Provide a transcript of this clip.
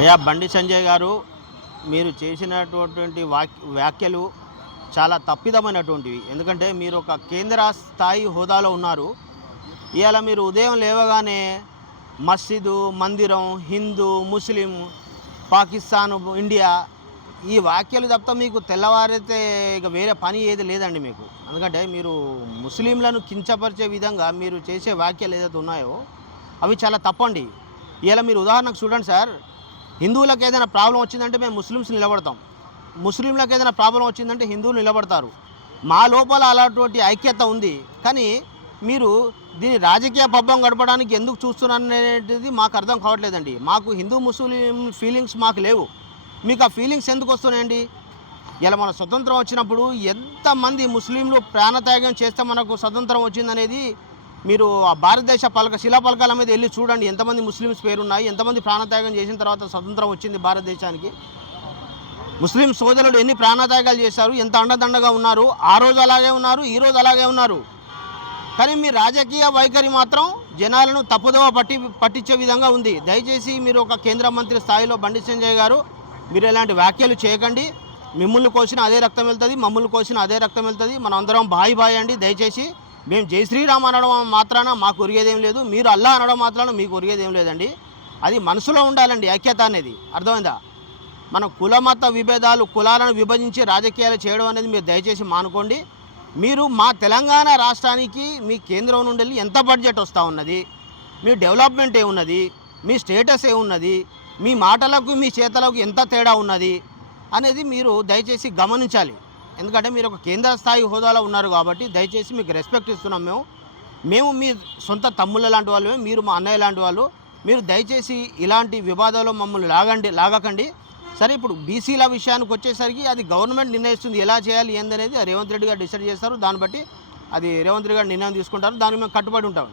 అయ్యా బండి సంజయ్ గారు మీరు చేసినటువంటి వాక్ వ్యాఖ్యలు చాలా తప్పిదమైనటువంటివి. ఎందుకంటే మీరు ఒక కేంద్ర స్థాయి హోదాలో ఉన్నారు. ఇవాళ మీరు ఉదయం లేవగానే మస్జిదు మందిరం హిందూ ముస్లిం పాకిస్తాన్ ఇండియా ఈ వాక్యాలు తప్ప మీకు తెల్లవారైతే ఇక వేరే పని ఏది లేదండి మీకు. ఎందుకంటే మీరు ముస్లింలను కించపరిచే విధంగా మీరు చేసే వాక్యాలు ఏదైతే ఉన్నాయో అవి చాలా తప్పండి. ఇలా మీరు ఉదాహరణకు చూడండి సార్ హిందువులకు ఏదైనా ప్రాబ్లం వచ్చిందంటే మేము ముస్లిమ్స్ నిలబడతాం. ముస్లింలకు ఏదైనా ప్రాబ్లం వచ్చిందంటే హిందువులు నిలబడతారు. మా లోపల అలాంటి ఐక్యత ఉంది. కానీ మీరు దీని రాజకీయ పబ్బం గడపడానికి ఎందుకు చూస్తున్నారు అనేది మాకు అర్థం కావట్లేదండి. మాకు హిందూ ముస్లిం ఫీలింగ్స్ మాకు లేవు. మీకు ఆ ఫీలింగ్స్ ఎందుకు వస్తున్నాయండి? ఇలా మన స్వతంత్రం వచ్చినప్పుడు ఎంతమంది ముస్లింలు ప్రాణత్యాగం చేస్తే మనకు స్వతంత్రం వచ్చిందనేది మీరు ఆ భారతదేశ పలక శిలా పలకాల మీద వెళ్ళి చూడండి. ఎంతమంది ముస్లిమ్స్ పేరున్నాయి ఎంతమంది ప్రాణత్యాగం చేసిన తర్వాత స్వతంత్రం వచ్చింది భారతదేశానికి. ముస్లిం సోదరులు ఎన్ని ప్రాణత్యాగాలు చేశారు ఎంత అండదండగా ఉన్నారు ఆ రోజు అలాగే ఉన్నారు ఈ రోజు అలాగే ఉన్నారు. కానీ మీ రాజకీయ వైఖరి మాత్రం జనాలను తప్పుదోవ పట్టి పట్టించే విధంగా ఉంది. దయచేసి మీరు ఒక కేంద్ర మంత్రి స్థాయిలో బండి సంజయ్ గారు మీరు ఇలాంటి వ్యాఖ్యలు చేయకండి. మిమ్మల్ని కోసిన అదే రక్తం వెళ్తుంది మమ్మల్ని కోసిన అదే రక్తం వెళ్తుంది. మనం అందరం బాయి బాయ్ అండి. దయచేసి మేము జై శ్రీరామ్ అనడం మాత్రాన మాకు ఒరిగేదేం లేదు. మీరు అల్లా అనడం మాత్రాన మీకు ఒరిగేదేం లేదండి. అది మనసులో ఉండాలండి ఐక్యత అనేది. అర్థమైందా? మన కుల మత విభేదాలు కులాలను విభజించి రాజకీయాలు చేయడం అనేది మీరు దయచేసి మానుకోండి. మీరు మా తెలంగాణ రాష్ట్రానికి మీ కేంద్రం నుండి వెళ్ళి ఎంత బడ్జెట్ వస్తూ ఉన్నది? మీ డెవలప్మెంట్ ఏమున్నది? మీ స్టేటస్ ఏమున్నది? మీ మాటలకు మీ చేతలకు ఎంత తేడా ఉన్నది? అనేది మీరు దయచేసి గమనించాలి. ఎందుకంటే మీరు ఒక కేంద్ర స్థాయి హోదాలో ఉన్నారు కాబట్టి దయచేసి మీకు రెస్పెక్ట్ ఇస్తున్నాం మేము. మేము మీ సొంత తమ్ముళ్ళ లాంటి వాళ్ళమే మీరు మా అన్నయ్య లాంటి వాళ్ళు. మీరు దయచేసి ఇలాంటి వివాదాల్లో మమ్మల్ని లాగండి లాగకండి. సరే ఇప్పుడు బీసీల విషయానికి వచ్చేసరికి అది గవర్నమెంట్ నిర్ణయిస్తుంది ఎలా చేయాలి ఏందనేది రేవంత్ రెడ్డి గారు డిసైడ్ చేస్తారు. దాన్ని బట్టి అది రేవంత్ రెడ్డి గారు నిర్ణయం తీసుకుంటారు. దానికి మేము కట్టుబడి ఉంటాం